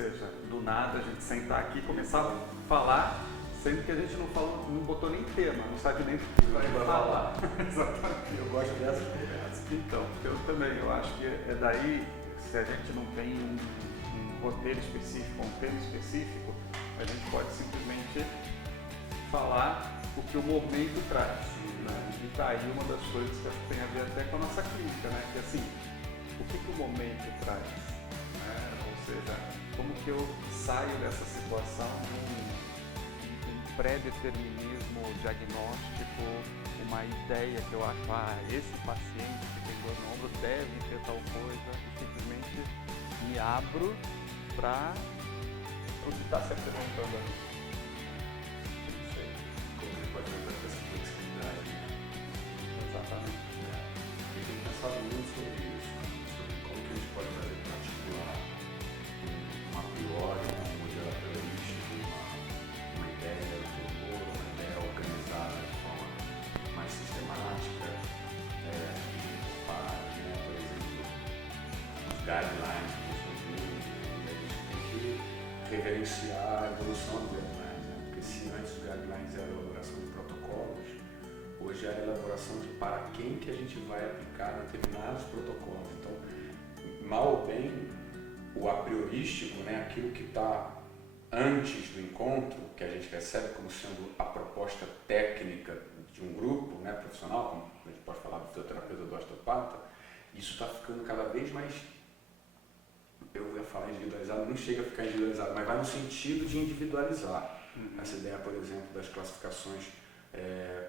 seja, do nada a gente sentar aqui e começar a falar, sendo que a gente não falou, não botou nem tema, não sabe nem o que vai falar. Exatamente. Eu gosto dessas conversas. Então, eu também, eu acho que é daí, se a gente não tem um roteiro específico, um tema específico, a gente pode simplesmente falar o que o momento traz. Né? E tá aí uma das coisas que acho que tem a ver até com a nossa clínica, né? Que assim, o que o momento traz? Né? Ou seja, como que eu saio dessa situação de um pré-determinismo diagnóstico, uma ideia que eu acho, esse paciente que tem dor no ombro deve ter tal coisa, e simplesmente me abro para o que está se apresentando ali. Como ele pode ver essa flexibilidade. Exatamente. Eu tenho pensado muito sobre isso, sobre como que a gente pode fazer para articular a priori, um modelo apriorístico, uma ideia do tumor, uma ideia organizada de forma mais sistemática, por exemplo, os guidelines que são juntos, e a gente tem que reverenciar a evolução dos guidelines, né? Porque se antes os guidelines eram a elaboração de protocolos, hoje é a elaboração de para quem que a gente vai aplicar determinados protocolos. Então, mal ou bem, o apriorístico, né, aquilo que está antes do encontro, que a gente recebe como sendo a proposta técnica de um grupo, né, profissional, como a gente pode falar do fisioterapeuta, do osteopata, isso está ficando cada vez mais, eu ia falar individualizado, não chega a ficar individualizado, mas vai no sentido de individualizar. Essa ideia, por exemplo, das classificações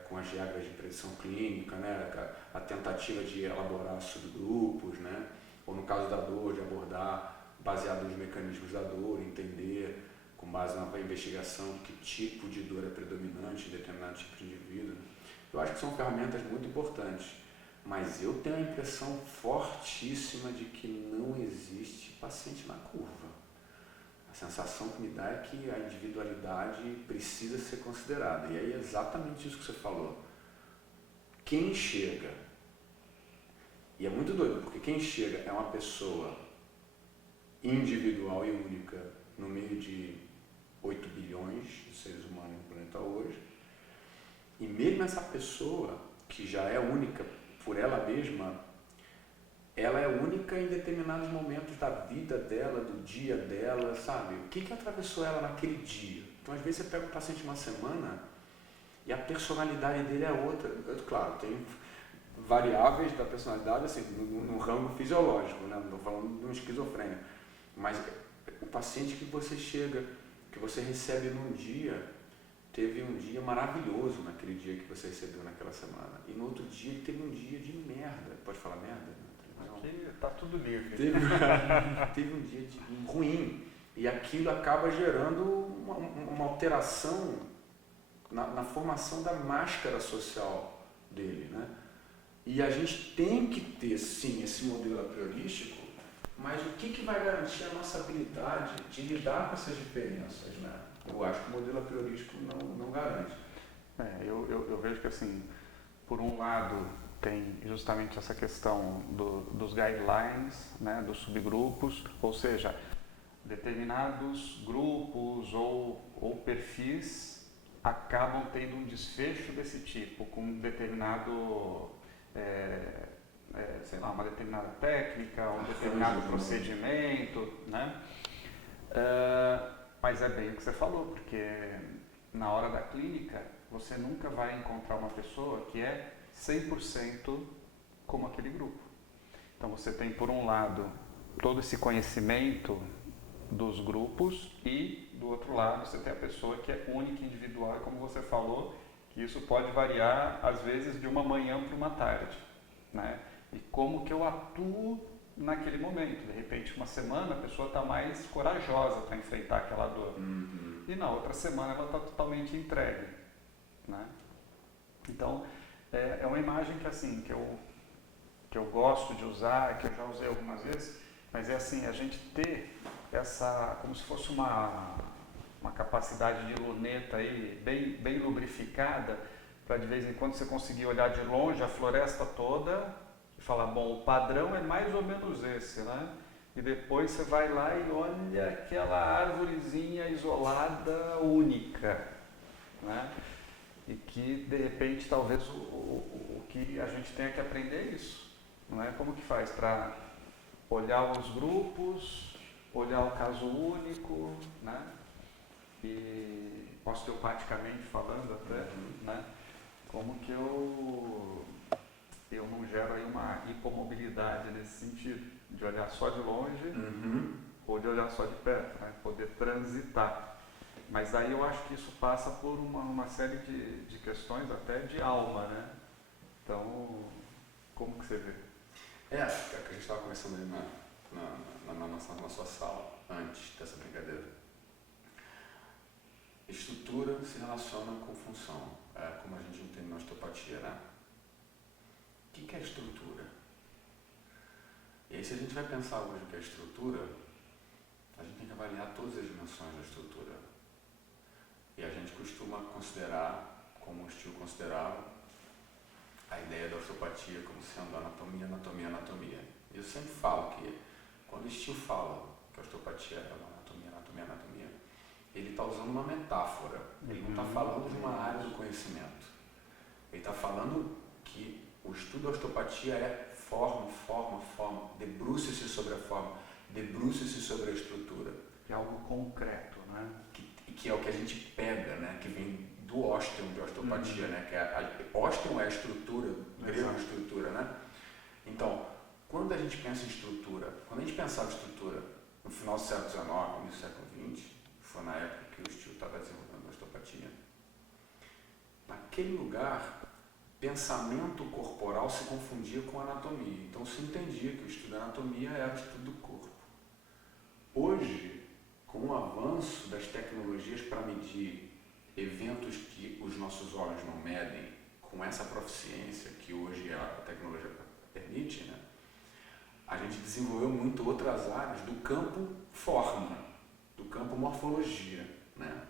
com as regras de predição clínica, né, a tentativa de elaborar subgrupos, né, ou no caso da dor, de abordar baseado nos mecanismos da dor, entender com base na investigação que tipo de dor é predominante em determinado tipo de indivíduo. Eu acho que são ferramentas muito importantes, mas eu tenho a impressão fortíssima de que não existe paciente na curva. A sensação que me dá é que a individualidade precisa ser considerada. E aí é exatamente isso que você falou. Quem chega, e é muito doido, porque quem chega é uma pessoa individual e única no meio de 8 bilhões de seres humanos no planeta hoje, e mesmo essa pessoa, que já é única por ela mesma, ela é única em determinados momentos da vida dela, do dia dela, sabe? O que atravessou ela naquele dia? Então, às vezes, você pega um paciente uma semana e a personalidade dele é outra. Claro, tem variáveis da personalidade, assim, no ramo fisiológico, né? Não estou falando de um esquizofrênico. Mas o paciente que você chega, que você recebe num dia, teve um dia maravilhoso naquele dia que você recebeu naquela semana. E no outro dia ele teve um dia de merda. Pode falar merda? Aqui tá tudo livre. Teve um dia ruim. E aquilo acaba gerando uma alteração na formação da máscara social dele, né? E a gente tem que ter, sim, esse modelo apriorístico, mas o que vai garantir a nossa habilidade de lidar com essas diferenças, né? Eu acho que o modelo apriorístico não garante. Eu vejo que, assim, por um lado, tem justamente essa questão dos guidelines, né, dos subgrupos, ou seja, determinados grupos ou perfis acabam tendo um desfecho desse tipo, com um determinado, sei lá, uma determinada técnica, um determinado procedimento, né? Mas é bem o que você falou, porque na hora da clínica você nunca vai encontrar uma pessoa que é 100% como aquele grupo. Então você tem, por um lado, todo esse conhecimento dos grupos e, do outro lado, você tem a pessoa que é única, individual, e como você falou, que isso pode variar, às vezes, de uma manhã para uma tarde, né? E como que eu atuo naquele momento. De repente, uma semana, a pessoa está mais corajosa para enfrentar aquela dor. E na outra semana, ela está totalmente entregue, né? Então, é uma imagem que, assim, que eu gosto de usar, que eu já usei algumas vezes, mas é assim, a gente ter essa, como se fosse uma capacidade de luneta aí, bem lubrificada, para de vez em quando você conseguir olhar de longe a floresta toda e falar, bom, o padrão é mais ou menos esse, né? e depois você vai lá e olha aquela árvorezinha isolada, única, né? E que de repente talvez o que a gente tenha que aprender é isso, não é? Como que faz para olhar os grupos, olhar o caso único, né? E osteopaticamente falando até, né? Como que eu não gero aí uma hipomobilidade nesse sentido, de olhar só de longe ou de olhar só de perto, né? Poder transitar. Mas aí eu acho que isso passa por uma série de questões até de alma, né? Então, como que você vê? É que a gente estava conversando ali na sua sala, antes dessa brincadeira. Estrutura se relaciona com função, como a gente entende na osteopatia, né? O que é estrutura? E aí, se a gente vai pensar hoje o que é estrutura, a gente tem que avaliar todas as dimensões da estrutura. E a gente costuma considerar, como o Steele considerava, a ideia da osteopatia como sendo anatomia, anatomia, anatomia. E eu sempre falo que, quando o Steele fala que a osteopatia é uma anatomia, anatomia, anatomia, ele está usando uma metáfora. Ele não está falando de uma área do conhecimento. Ele está falando que o estudo da osteopatia é forma, forma, forma. Debruce-se sobre a forma, debruce-se sobre a estrutura. É algo concreto, né? Que é o que a gente pega, né? Que vem do osteon, de osteopatia, né? Que osteon é a estrutura, grego estrutura, né? Então, quando a gente pensa em estrutura, quando a gente pensava em estrutura no final do século XIX, no século XX, foi na época que o Steele estava desenvolvendo a osteopatia, naquele lugar, pensamento corporal se confundia com anatomia. Então se entendia que o estudo da anatomia era o estudo do corpo. Hoje, com o avanço das tecnologias para medir eventos que os nossos olhos não medem, com essa proficiência que hoje a tecnologia permite, né, a gente desenvolveu muito outras áreas do campo forma, do campo morfologia, né?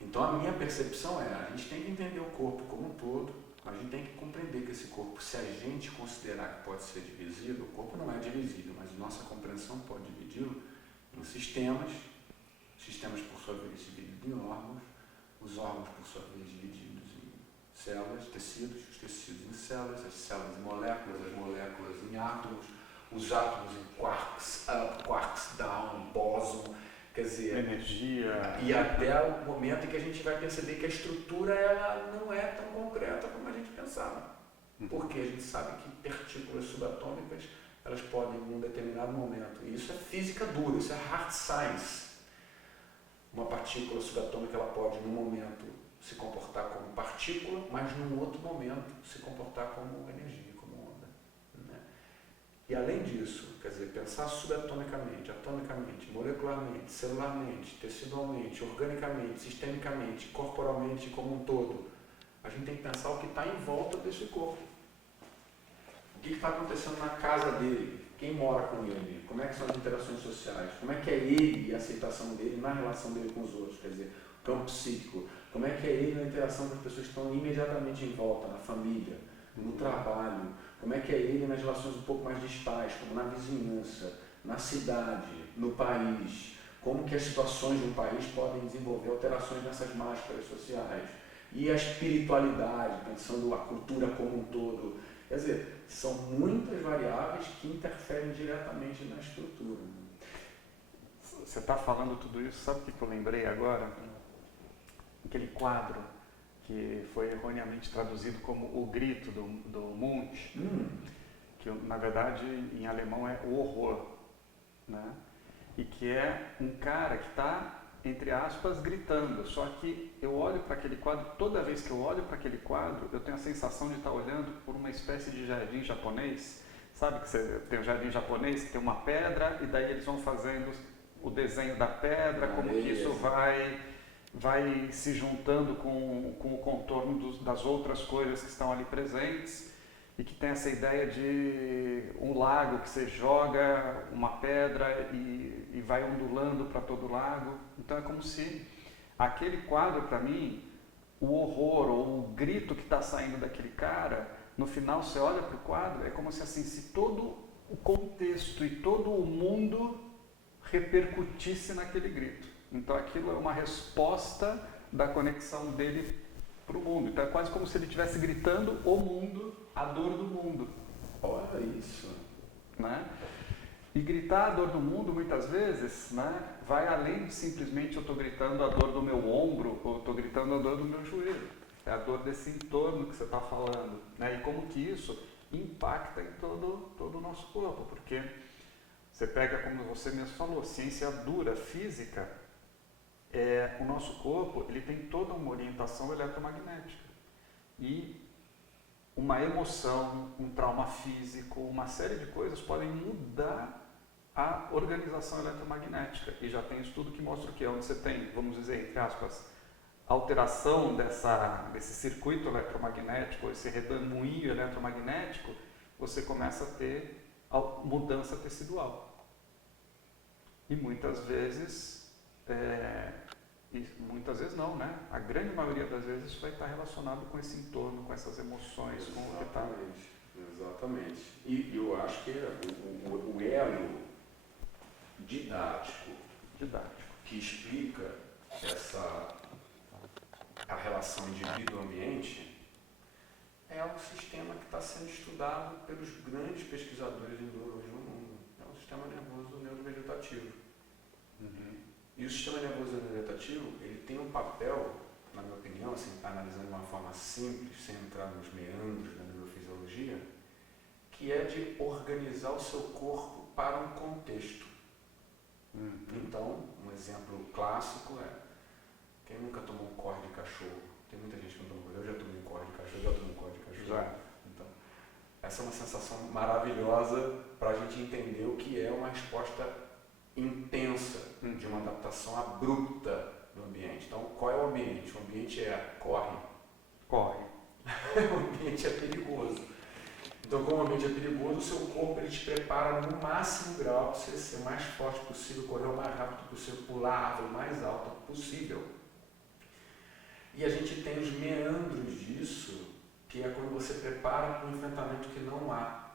Então a minha percepção é, a gente tem que entender o corpo como um todo, a gente tem que compreender que esse corpo, se a gente considerar que pode ser divisível, o corpo não é divisível, mas nossa compreensão pode dividi-lo em sistemas por sua vez divididos em órgãos, os órgãos por sua vez divididos em células, tecidos, os tecidos em células, as células em moléculas, as moléculas em átomos, os átomos em quarks up, quarks down, bóson, quer dizer, energia. E até o momento em que a gente vai perceber que a estrutura ela não é tão concreta como a gente pensava. Porque a gente sabe que partículas subatômicas elas podem, em um determinado momento, e isso é física dura, isso é hard science. Uma partícula subatômica ela pode, num momento, se comportar como partícula, mas num outro momento se comportar como energia, como onda. Né? E além disso, quer dizer, pensar subatomicamente, atomicamente, molecularmente, celularmente, tecidualmente, organicamente, sistemicamente, corporalmente como um todo, a gente tem que pensar o que está em volta desse corpo. O que está acontecendo na casa dele, quem mora com ele, como é que são as interações sociais, como é que é ele e a aceitação dele na relação dele com os outros, quer dizer, o campo psíquico, como é que é ele na interação com as pessoas que estão imediatamente em volta, na família, no trabalho, como é que é ele nas relações um pouco mais distais, como na vizinhança, na cidade, no país, como que as situações de um país podem desenvolver alterações nessas máscaras sociais, e a espiritualidade, pensando a cultura como um todo. Quer dizer, são muitas variáveis que interferem diretamente na estrutura. Você está falando tudo isso, sabe o que eu lembrei agora? Aquele quadro que foi erroneamente traduzido como O Grito do Munch, que na verdade em alemão é o horror, né? E que é um cara que está, entre aspas, gritando. Só que eu olho para aquele quadro, toda vez que eu olho para aquele quadro, eu tenho a sensação de estar olhando por uma espécie de jardim japonês. Sabe que você tem um jardim japonês que tem uma pedra e daí eles vão fazendo o desenho da pedra, como que isso vai se juntando com o contorno das outras coisas que estão ali presentes, e que tem essa ideia de um lago que você joga uma pedra e vai ondulando para todo lago. Então é como se aquele quadro, para mim, o horror ou o grito que está saindo daquele cara, no final você olha para o quadro, é como se assim, se todo o contexto e todo o mundo repercutisse naquele grito. Então aquilo é uma resposta da conexão dele para o mundo. Então é quase como se ele estivesse gritando o mundo, a dor do mundo. Olha isso. Né? E gritar a dor do mundo, muitas vezes, né, vai além de simplesmente eu estou gritando a dor do meu ombro ou estou gritando a dor do meu joelho. É a dor desse entorno que você está falando. Né? E como que isso impacta em todo o nosso corpo. Porque você pega, como você mesmo falou, ciência dura, física, o nosso corpo ele tem toda uma orientação eletromagnética. E uma emoção, um trauma físico, uma série de coisas podem mudar a organização eletromagnética. E já tem estudo que mostra que onde você tem, vamos dizer, entre aspas, alteração desse circuito eletromagnético, esse redemoinho eletromagnético, você começa a ter mudança tecidual. E muitas vezes, não, né? A grande maioria das vezes isso vai estar relacionado com esse entorno, com essas emoções, com o que está... Exatamente. E eu acho que o elo didático que explica a relação indivíduo-ambiente é um sistema que está sendo estudado pelos grandes pesquisadores em neurologia no mundo. É o sistema nervoso neurovegetativo. E o sistema nervoso neurovegetativo, ele tem um papel, na minha opinião, assim, analisando de uma forma simples, sem entrar nos meandros da neurofisiologia, que é de organizar o seu corpo para um contexto. Então, um exemplo clássico é, quem nunca tomou um corre de cachorro? Tem muita gente que não tomou, eu já tomei um corre de cachorro, já tomei um corre de cachorro. Já. Então, essa é uma sensação maravilhosa para a gente entender o que é uma resposta intensa de uma adaptação abrupta do ambiente. Então, qual é o ambiente? O ambiente corre. O ambiente é perigoso. Então, como o ambiente é perigoso, o seu corpo ele te prepara no máximo grau para você ser o mais forte possível, correr o mais rápido possível, pular a árvore mais alta possível. E a gente tem os meandros disso, que é quando você prepara para um enfrentamento que não há.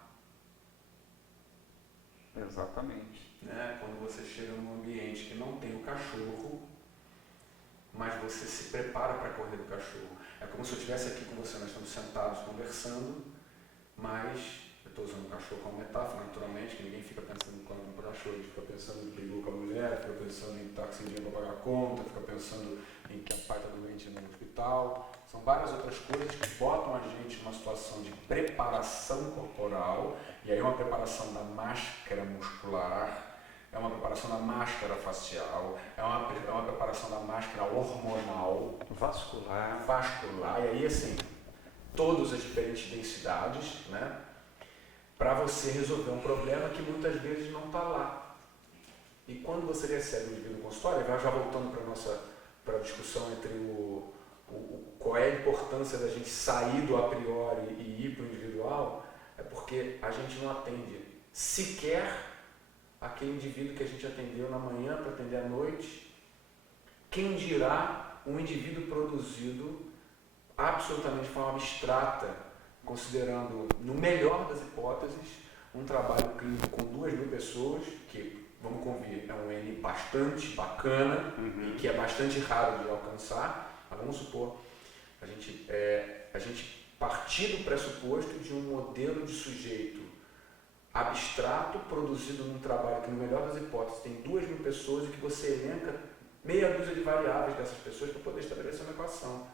Exatamente. Né? Quando você chega num ambiente que não tem o cachorro, mas você se prepara para correr do cachorro. É como se eu estivesse aqui com você, nós estamos sentados conversando, mas eu estou usando o cachorro como metáfora, naturalmente, que ninguém fica pensando em quando o cachorro, a gente fica pensando em brigou com a mulher, fica pensando em estar sem dinheiro para pagar a conta, fica pensando em que a pai está doente no hospital. São várias outras coisas que botam a gente numa situação de preparação corporal, e aí é uma preparação da máscara muscular, é uma preparação da máscara facial, é uma preparação da máscara hormonal, vascular, e aí assim, todas as diferentes densidades, né, para você resolver um problema que muitas vezes não está lá. E quando você recebe um indivíduo no consultório, já voltando para a discussão entre qual é a importância da gente sair do a priori e ir para o individual, é porque a gente não atende sequer aquele indivíduo que a gente atendeu na manhã para atender à noite. Quem dirá um indivíduo produzido absolutamente de forma abstrata, considerando, no melhor das hipóteses, um trabalho clínico com 2.000 pessoas, que, vamos convir, é um N bastante bacana e que é bastante raro de alcançar, mas vamos supor, a gente partir do pressuposto de um modelo de sujeito abstrato, produzido num trabalho que, no melhor das hipóteses, tem 2.000 pessoas e que você elenca meia dúzia de variáveis dessas pessoas para poder estabelecer uma equação.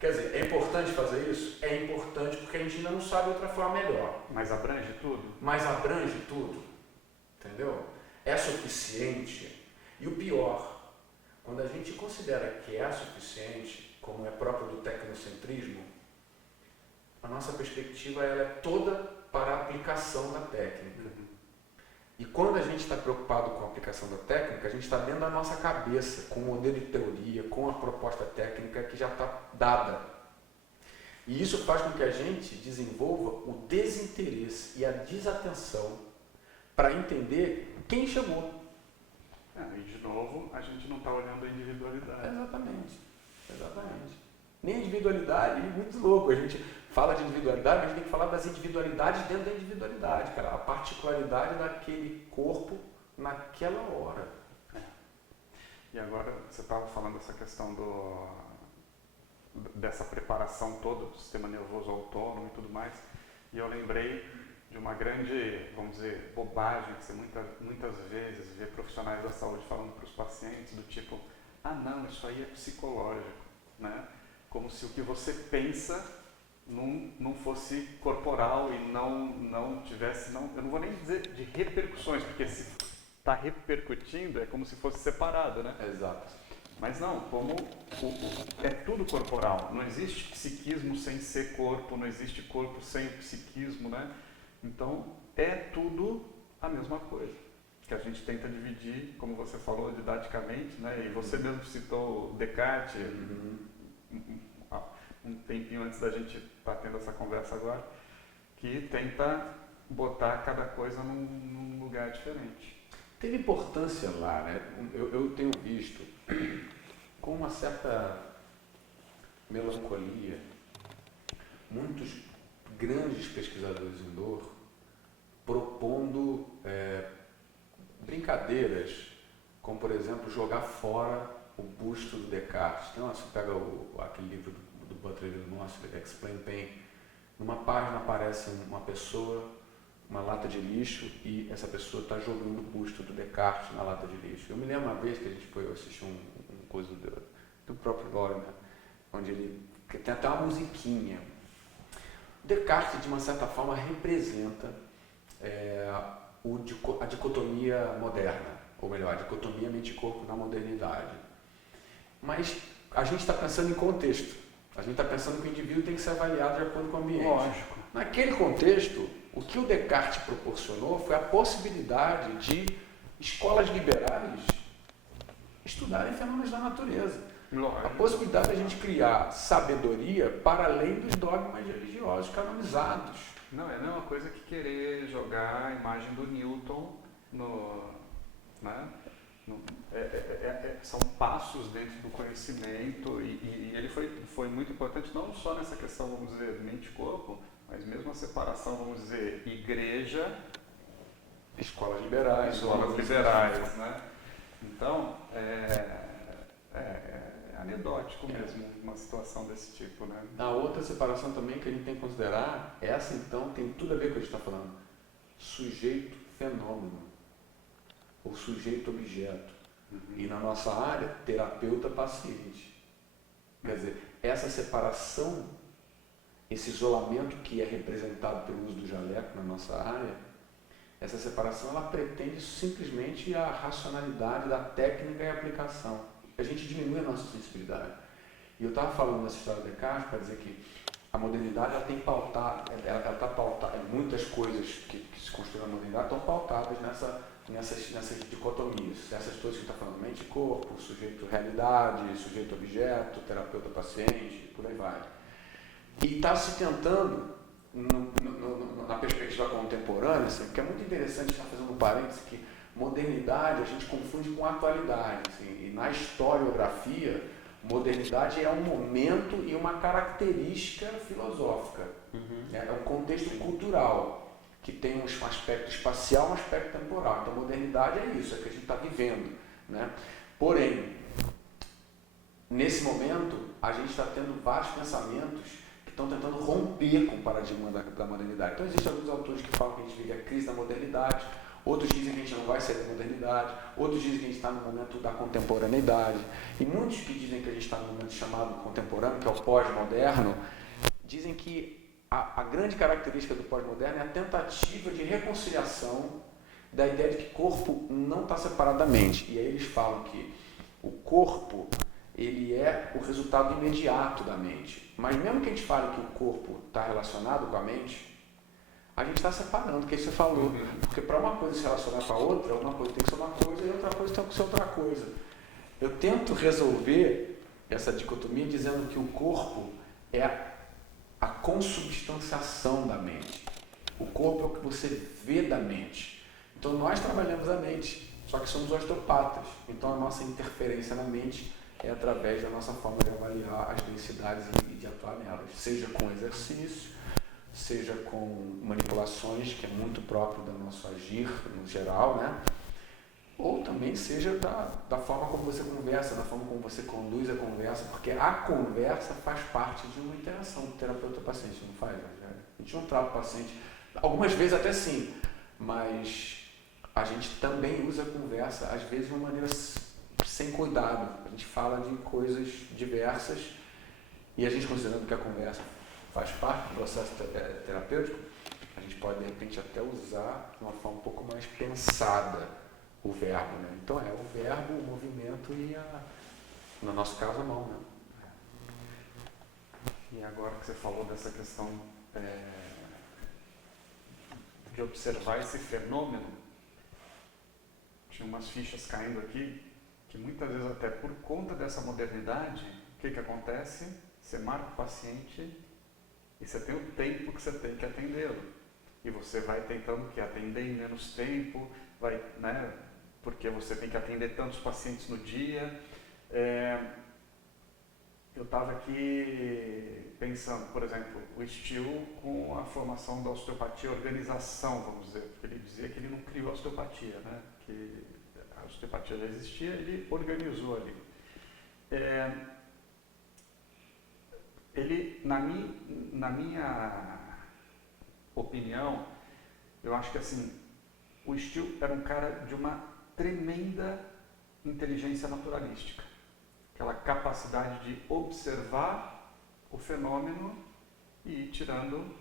Quer dizer, é importante fazer isso? É importante porque a gente ainda não sabe outra forma melhor. Mas abrange tudo? Mas abrange tudo, entendeu? É suficiente. E o pior, quando a gente considera que é suficiente, como é próprio do tecnocentrismo, a nossa perspectiva ela é toda para a aplicação da técnica. E quando a gente está preocupado com a aplicação da técnica, a gente está dentro da nossa cabeça, com o modelo de teoria, com a proposta técnica que já está dada. E isso faz com que a gente desenvolva o desinteresse e a desatenção para entender quem chegou. E de novo, a gente não está olhando a individualidade. Exatamente. Nem a individualidade, muito louco. A gente fala de individualidade, mas a gente tem que falar das individualidades dentro da individualidade, cara. A particularidade daquele corpo naquela hora. E agora você estava falando dessa questão dessa preparação toda do sistema nervoso autônomo e tudo mais, e eu lembrei de uma grande, vamos dizer, bobagem que você muitas vezes vê profissionais da saúde falando para os pacientes do tipo, não, isso aí é psicológico, né? Como se o que você pensa não fosse corporal e não tivesse, eu não vou nem dizer de repercussões, porque se está repercutindo é como se fosse separado, né? Exato. Mas não, como é tudo corporal, não existe psiquismo sem ser corpo, não existe corpo sem o psiquismo, né? Então, é tudo a mesma coisa, que a gente tenta dividir, como você falou, didaticamente, né? E você mesmo citou Descartes, um tempinho antes da gente estar tendo essa conversa agora, que tenta botar cada coisa num lugar diferente. Teve importância lá, né? Eu tenho visto com uma certa melancolia muitos grandes pesquisadores em dor propondo brincadeiras, como por exemplo jogar fora o busto do Descartes. Então você pega aquele livro do Butler nosso, Explain Pain, numa página aparece uma pessoa, uma lata de lixo, e essa pessoa está jogando o busto do Descartes na lata de lixo. Eu me lembro uma vez que a gente foi assistir um coisa do próprio Lorimer, onde que tem até uma musiquinha. Descartes, de uma certa forma, representa a dicotomia moderna, ou melhor, a dicotomia mente-corpo na modernidade. Mas a gente está pensando em contexto. A gente está pensando que o indivíduo tem que ser avaliado de acordo com o ambiente. Lógico. Naquele contexto, o que o Descartes proporcionou foi a possibilidade de escolas liberais estudarem fenômenos da natureza. Lógico. A possibilidade de a gente criar sabedoria para além dos dogmas religiosos canonizados. Não, é a mesma coisa que querer jogar a imagem do Newton são passos dentro do conhecimento e ele foi muito importante não só nessa questão, vamos dizer, mente-corpo, mas mesmo a separação, vamos dizer, igreja, escolas liberais, né? Então, é anedótico mesmo uma situação desse tipo, né? A outra separação também que a gente tem que considerar, essa então tem tudo a ver com o que a gente está falando, sujeito-fenômeno, ou sujeito-objeto. E na nossa área, terapeuta-paciente. Quer dizer, essa separação, esse isolamento que é representado pelo uso do jaleco na nossa área, essa separação ela pretende simplesmente a racionalidade da técnica e aplicação. A gente diminui a nossa sensibilidade. E eu estava falando nessa história do Descartes para dizer que a modernidade ela tem pautado, ela está pautada, muitas coisas que se construíram na modernidade estão pautadas nessas dicotomias, essas coisas que está falando, mente-corpo, sujeito-realidade, sujeito-objeto, terapeuta-paciente, por aí vai. E está se tentando, na perspectiva contemporânea, assim, porque é muito interessante estar fazendo um parênteses que modernidade a gente confunde com atualidade, assim, e na historiografia, modernidade é um momento e uma característica filosófica, é um contexto cultural que tem um aspecto espacial, um aspecto temporal. Então, modernidade é isso, é o que a gente está vivendo, né? Porém, nesse momento, a gente está tendo vários pensamentos que estão tentando romper com o paradigma da modernidade. Então, existem alguns autores que falam que a gente vive a crise da modernidade, outros dizem que a gente não vai sair da modernidade, outros dizem que a gente está no momento da contemporaneidade, e muitos que dizem que a gente está no momento chamado contemporâneo, que é o pós-moderno, dizem que a grande característica do pós-moderno é a tentativa de reconciliação da ideia de que o corpo não está separado da mente. E aí eles falam que o corpo ele é o resultado imediato da mente. Mas mesmo que a gente fale que o corpo está relacionado com a mente, a gente está separando, que aí você falou. Porque para uma coisa se relacionar com a outra, uma coisa tem que ser uma coisa e outra coisa tem que ser outra coisa. Eu tento resolver essa dicotomia dizendo que o corpo é a consubstanciação da mente. O corpo é o que você vê da mente. Então nós trabalhamos a mente, só que somos osteopatas. Então a nossa interferência na mente é através da nossa forma de avaliar as densidades e de atuar nelas, seja com exercício, seja com manipulações, que é muito próprio do nosso agir no geral, né? Ou também seja da forma como você conversa, da forma como você conduz a conversa, porque a conversa faz parte de uma interação do terapeuta-paciente, não faz, Rogério? A gente não trata o paciente, algumas vezes até sim, mas a gente também usa a conversa, às vezes de uma maneira sem cuidado. A gente fala de coisas diversas e a gente, considerando que a conversa faz parte do processo terapêutico, a gente pode, de repente, até usar de uma forma um pouco mais pensada o verbo, né? Então é o verbo, o movimento e, no nosso caso, a mão, né? E agora que você falou dessa questão de observar esse fenômeno, tinha umas fichas caindo aqui, que muitas vezes até por conta dessa modernidade, o que acontece? Você marca o paciente e você tem o tempo que você tem que atendê-lo. E você vai tentando atender em menos tempo, né, porque você tem que atender tantos pacientes no dia. Eu estava aqui pensando, por exemplo, o Steele com a formação da osteopatia, organização, vamos dizer, porque ele dizia que ele não criou a osteopatia, né? Que a osteopatia já existia, ele organizou ali. Ele, na minha opinião, eu acho que assim, o Steele era um cara de uma tremenda inteligência naturalística. Aquela capacidade de observar o fenômeno e ir tirando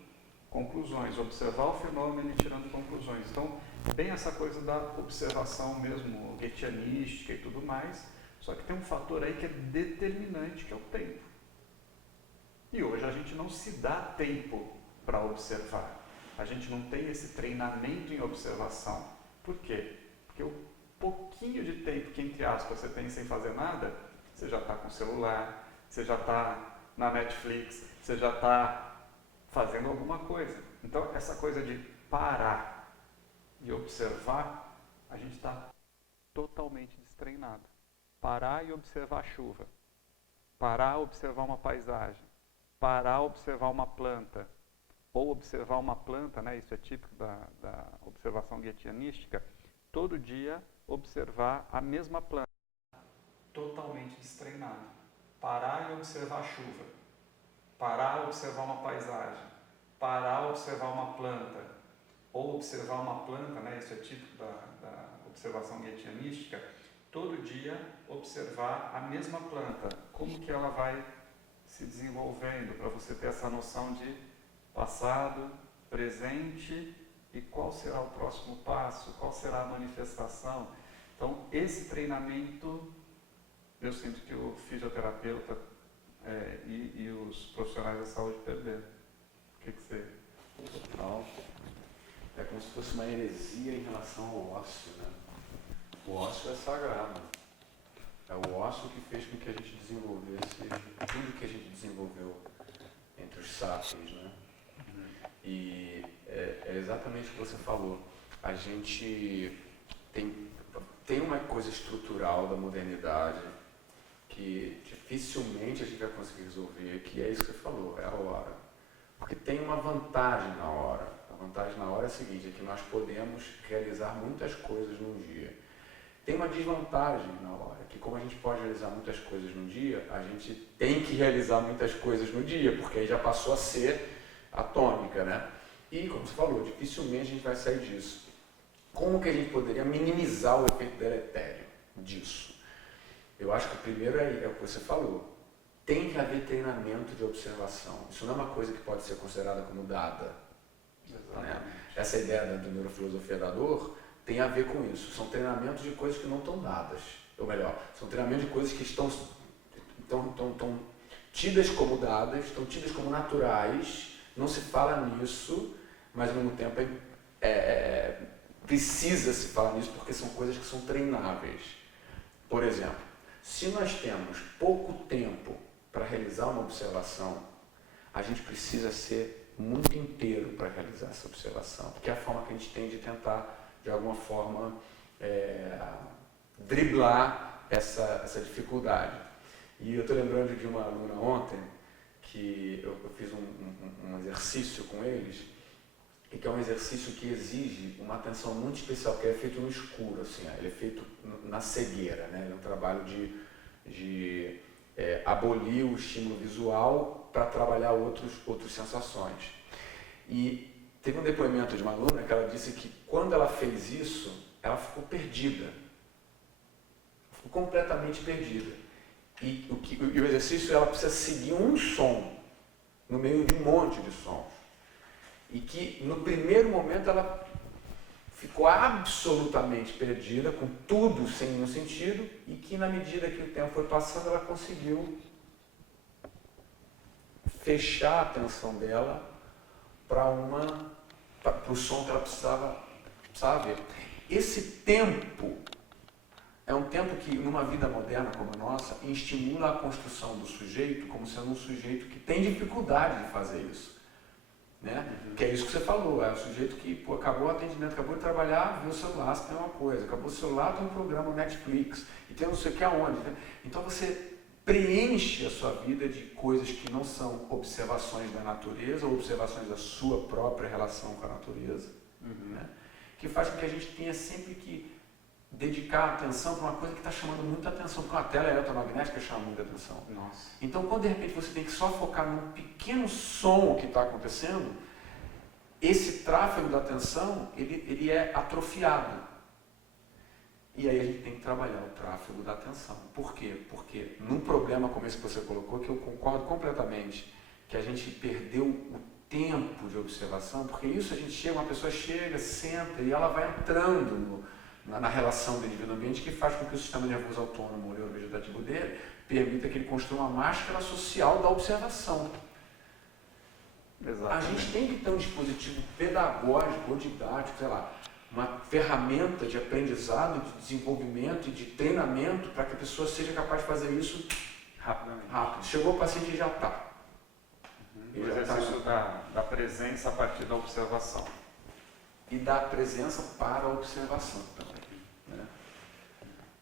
conclusões, observar o fenômeno e ir tirando conclusões. Então, bem essa coisa da observação mesmo, guetianística e tudo mais, só que tem um fator aí que é determinante, que é o tempo. E hoje a gente não se dá tempo para observar. A gente não tem esse treinamento em observação. Por quê? Porque o pouquinho de tempo que, entre aspas, você tem sem fazer nada, você já está com o celular, você já está na Netflix, você já está fazendo alguma coisa. Então, essa coisa de parar e observar, a gente está totalmente destreinado. Parar e observar a chuva. Parar e observar uma paisagem. Parar e observar uma planta. Ou observar uma planta, né, isso é típico da observação guetianística, todo dia observar a mesma planta. Totalmente destreinado. Parar e observar a chuva. Parar e observar uma paisagem. Parar e observar uma planta. Ou observar uma planta, né, isso é típico da observação guetianística, todo dia observar a mesma planta. Como que ela vai se desenvolvendo, para você ter essa noção de passado, presente e qual será o próximo passo, qual será a manifestação. Então, esse treinamento, eu sinto que o fisioterapeuta e os profissionais da saúde perderam. O que você... Total. É como se fosse uma heresia em relação ao ócio, né? O ócio é sagrado. É o ócio que fez com que a gente desenvolvesse tudo que a gente desenvolveu entre os sapiens, né? E é exatamente o que você falou. A gente tem uma coisa estrutural da modernidade que dificilmente a gente vai conseguir resolver, que é isso que você falou, é a hora. Porque tem uma vantagem na hora. A vantagem na hora é a seguinte, é que nós podemos realizar muitas coisas num dia. Tem uma desvantagem na hora, que como a gente pode realizar muitas coisas num dia, a gente tem que realizar muitas coisas no dia, porque aí já passou a ser a tônica, né? E, como você falou, dificilmente a gente vai sair disso. Como que a gente poderia minimizar o efeito deletério disso? Eu acho que o primeiro é o que você falou. Tem que haver treinamento de observação. Isso não é uma coisa que pode ser considerada como dada. Né? Essa ideia do neurofilosofia da dor tem a ver com isso. São treinamentos de coisas que não estão dadas. Ou melhor, são treinamentos de coisas que estão tidas como dadas, estão tidas como naturais, não se fala nisso, mas ao mesmo tempo precisa se falar nisso porque são coisas que são treináveis. Por exemplo, se nós temos pouco tempo para realizar uma observação, a gente precisa ser muito inteiro para realizar essa observação, porque é a forma que a gente tem de tentar, de alguma forma, driblar essa dificuldade. E eu estou lembrando de uma aluna ontem, que eu fiz um exercício com eles, e que é um exercício que exige uma atenção muito especial, porque é feito no escuro, assim, ele é feito na cegueira, né? É um trabalho de abolir o estímulo visual para trabalhar outras sensações. E teve um depoimento de uma aluna que ela disse que quando ela fez isso, ela ficou perdida, ficou completamente perdida. E o exercício, ela precisa seguir um som no meio de um monte de sons. E que no primeiro momento ela ficou absolutamente perdida, com tudo sem nenhum sentido, e que na medida que o tempo foi passando, ela conseguiu fechar a atenção dela para o som que ela precisava ver. Esse tempo é um tempo que, numa vida moderna como a nossa, estimula a construção do sujeito como sendo um sujeito que tem dificuldade de fazer isso. Né? Que é isso que você falou, é o sujeito que acabou o atendimento, acabou de trabalhar, viu o celular, você tem uma coisa, acabou o celular, tem um programa Netflix, e tem não sei o que aonde. Né? Então você preenche a sua vida de coisas que não são observações da natureza ou observações da sua própria relação com a natureza, né? Que faz com que a gente tenha sempre que dedicar atenção para uma coisa que está chamando muita atenção, porque uma tela eletromagnética chama muita atenção. Nossa. Então, quando de repente você tem que só focar num pequeno som que está acontecendo, esse tráfego da atenção, ele é atrofiado. E aí a gente tem que trabalhar o tráfego da atenção. Por quê? Porque num problema como esse que você colocou, que eu concordo completamente, que a gente perdeu o tempo de observação, porque isso uma pessoa chega, senta e ela vai entrando na relação do indivíduo ambiente, que faz com que o sistema nervoso autônomo, o neurovegetativo dele, permita que ele construa uma máscara social da observação. Exatamente. A gente tem que ter um dispositivo pedagógico ou didático, sei lá, uma ferramenta de aprendizado, de desenvolvimento e de treinamento para que a pessoa seja capaz de fazer isso rápido. Chegou o paciente e já está. O exercício da presença a partir da observação. E da presença para a observação também. Né?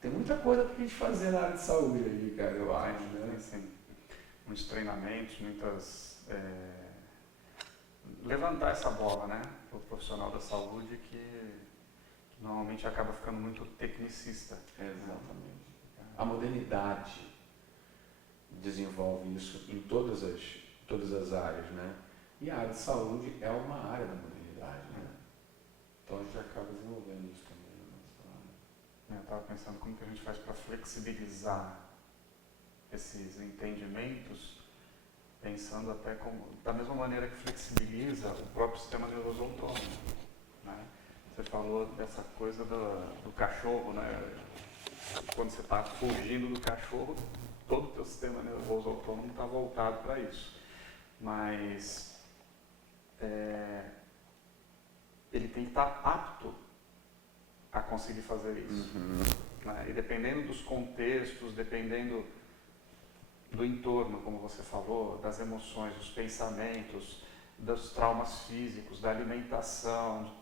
Tem muita coisa para a gente fazer na área de saúde aí, cara, eu acho. Né? Sim. Muitos treinamentos, levantar essa bola, né? O profissional da saúde que normalmente acaba ficando muito tecnicista. Exatamente. A modernidade desenvolve isso em todas as áreas, né? E a área de saúde é uma área da modernidade, né? Então a gente acaba desenvolvendo isso também na nossa área. Eu estava pensando como que a gente faz para flexibilizar esses entendimentos, pensando até como, da mesma maneira que flexibiliza o próprio sistema nervoso autônomo. Né? Você falou dessa coisa do cachorro, né? Quando você está fugindo do cachorro, todo o teu sistema nervoso autônomo está voltado para isso. Mas ele tem que estar apto a conseguir fazer isso. Né? E dependendo dos contextos, dependendo do entorno, como você falou, das emoções, dos pensamentos, dos traumas físicos, da alimentação,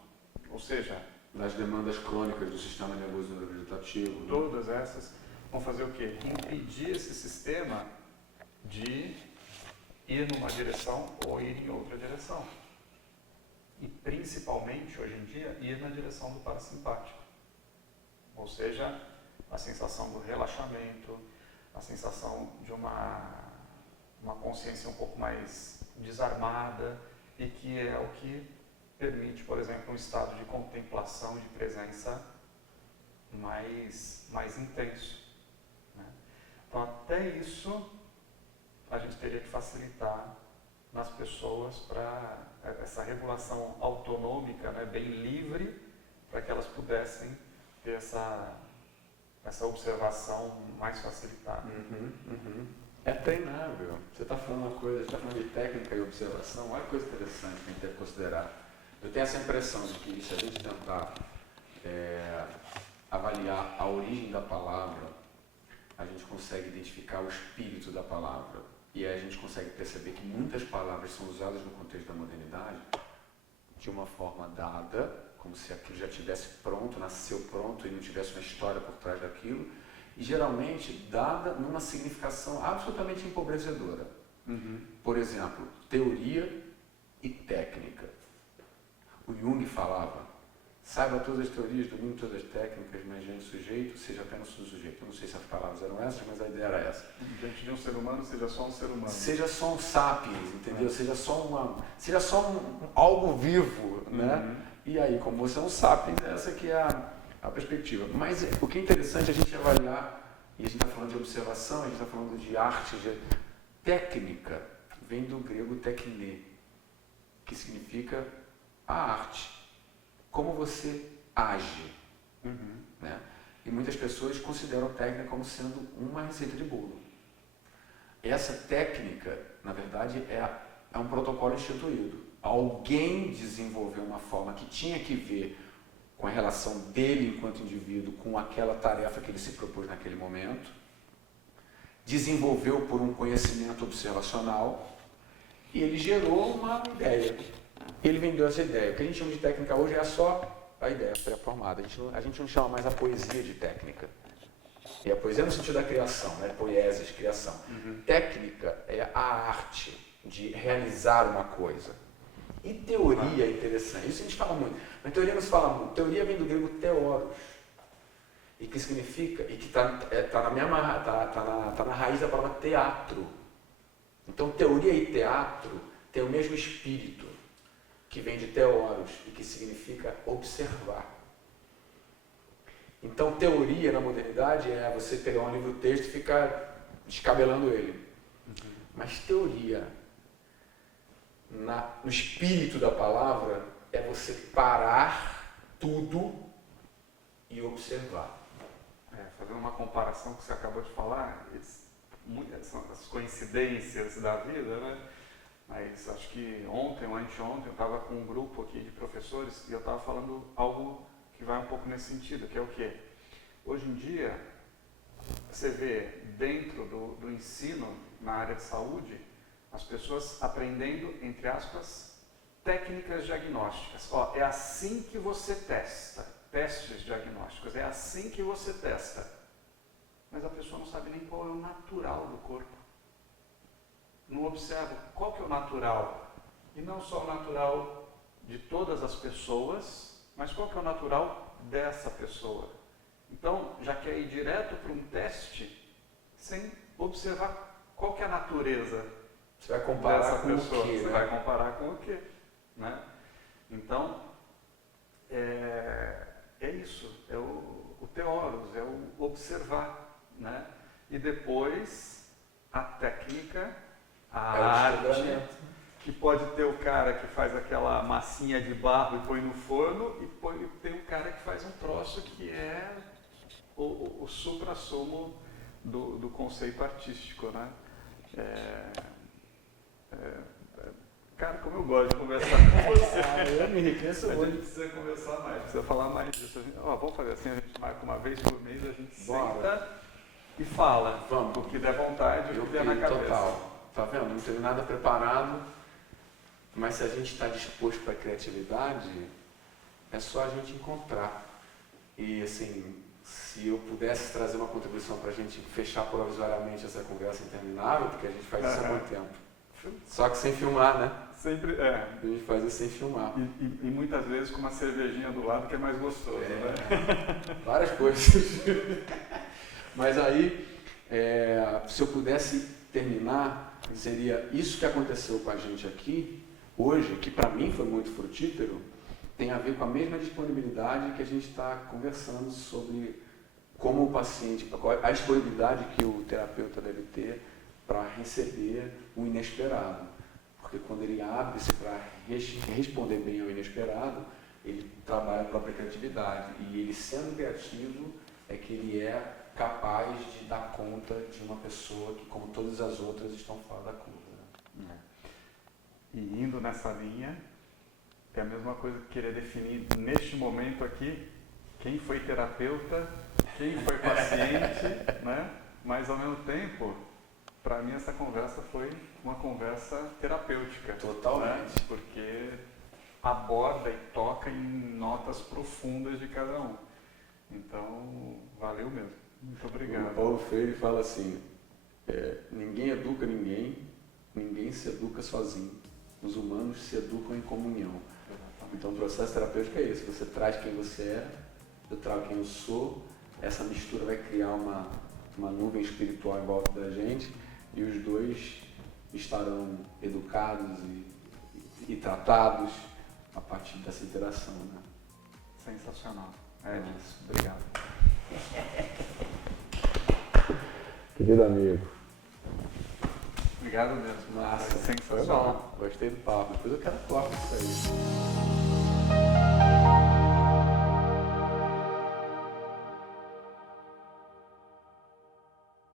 ou seja, das demandas crônicas do sistema nervoso neurovegetativo. Né? Todas essas vão fazer o quê? Impedir esse sistema de ir numa direção ou ir em outra direção. E principalmente, hoje em dia, ir na direção do parasimpático. Ou seja, a sensação do relaxamento, a sensação de uma consciência um pouco mais desarmada e que é o que permite, por exemplo, um estado de contemplação, de presença mais intenso. Né? Então, até isso, a gente teria que facilitar nas pessoas para essa regulação autonômica, né, bem livre, para que elas pudessem ter essa observação mais facilitada. É treinável. Você está falando uma coisa, está falando de técnica e observação, olha que coisa interessante que a gente tem que considerar. Eu tenho essa impressão de que se a gente tentar avaliar a origem da palavra, a gente consegue identificar o espírito da palavra. E aí a gente consegue perceber que muitas palavras são usadas no contexto da modernidade de uma forma dada, como se aquilo já estivesse pronto, nasceu pronto e não tivesse uma história por trás daquilo. e geralmente dada numa significação absolutamente empobrecedora. Por exemplo, teoria e técnica. O Jung falava, saiba todas as teorias, domine todas as técnicas, mas diante do sujeito, seja apenas o sujeito. Eu não sei se as palavras eram essas, mas a ideia era essa. Diante de um ser humano, seja só um ser humano. Seja só um sapiens, entendeu? Seja só algo vivo, né? E aí, como você é um sapiens, essa que é a perspectiva. Mas o que é interessante é a gente avaliar, e a gente está falando de observação, a gente está falando de arte, de técnica, vem do grego tekne, que significa a arte. Como você age. Né? E muitas pessoas consideram técnica como sendo uma receita de bolo. Essa técnica, na verdade, é um protocolo instituído. Alguém desenvolveu uma forma que tinha que ver com a relação dele enquanto indivíduo com aquela tarefa que ele se propôs naquele momento, desenvolveu por um conhecimento observacional e ele gerou uma ideia. Ele vendeu essa ideia. O que a gente chama de técnica hoje é só a ideia pré-formada. A gente não chama mais a poesia de técnica. E a poesia no sentido da criação, né? Poiesis, criação. Técnica é a arte de realizar uma coisa. E teoria é interessante. Isso a gente fala muito. Mas teoria não se fala muito. Teoria vem do grego theoros. E que significa, e que está na raiz da palavra teatro. Então teoria e teatro têm o mesmo espírito, que vem de theoros e que significa observar. Então, teoria na modernidade é você pegar um livro-texto e ficar descabelando ele. Mas teoria, no espírito da palavra, é você parar tudo e observar. Fazendo uma comparação que você acabou de falar, são as coincidências da vida, né? Mas acho que ontem ou anteontem eu estava com um grupo aqui de professores e eu estava falando algo que vai um pouco nesse sentido, que é o quê? Hoje em dia, você vê dentro do ensino na área de saúde, as pessoas aprendendo, entre aspas, técnicas diagnósticas. É assim que você testa, testes diagnósticos, é assim que você testa. Mas a pessoa não sabe nem qual é o natural do corpo. Não observa qual que é o natural. E não só o natural de todas as pessoas, mas qual que é o natural dessa pessoa. Então, já quer ir direto para um teste sem observar qual que é a natureza. Você vai comparar com pessoa. O quê? Você vai comparar com o quê? Né? Então, é isso. É o theoros, é o observar. Né? E depois, a técnica, a arte, que pode ter o cara que faz aquela massinha de barro e põe no forno, e tem o cara que faz um troço que é o supra-sumo do conceito artístico, né? Cara, como eu gosto de conversar com você. Eu me enriqueço muito. A gente precisa conversar mais, precisa falar mais disso. Vamos fazer assim, a gente marca uma vez por mês, a gente senta e fala. Vamos. O que der vontade, o que der na cabeça. Total. Tá vendo? Não teve nada preparado, mas se a gente está disposto para a criatividade, é só a gente encontrar. E assim, se eu pudesse trazer uma contribuição para a gente fechar provisoriamente essa conversa interminável, porque a gente faz isso há muito tempo. Só que sem filmar, né? Sempre A gente faz isso sem filmar. E muitas vezes com uma cervejinha do lado que é mais gostoso, né? Várias coisas. Mas aí, se eu pudesse terminar, seria isso que aconteceu com a gente aqui, hoje, que para mim foi muito frutífero, tem a ver com a mesma disponibilidade que a gente está conversando sobre como o paciente, a disponibilidade que o terapeuta deve ter para receber o inesperado. Porque quando ele abre-se para responder bem ao inesperado, ele trabalha a própria criatividade. E ele sendo criativo é que ele é capaz de dar conta de uma pessoa que, como todas as outras, estão fora da curva. E indo nessa linha, é a mesma coisa que querer definir neste momento aqui quem foi terapeuta, quem foi paciente, né? Mas ao mesmo tempo, para mim essa conversa foi uma conversa terapêutica. Totalmente. Né? Porque aborda e toca em notas profundas de cada um. Então, valeu mesmo. Muito O obrigado. Paulo Freire fala assim, ninguém educa ninguém, ninguém se educa sozinho. Os humanos se educam em comunhão. Então o processo terapêutico é isso, você traz quem você é, eu trago quem eu sou, essa mistura vai criar uma nuvem espiritual em volta da gente e os dois estarão educados e tratados a partir dessa interação, né? Sensacional. É isso. Obrigado. Querido amigo. Obrigado mesmo. Massa. Foi sensacional. Gostei do papo. Depois eu quero tocar isso aí.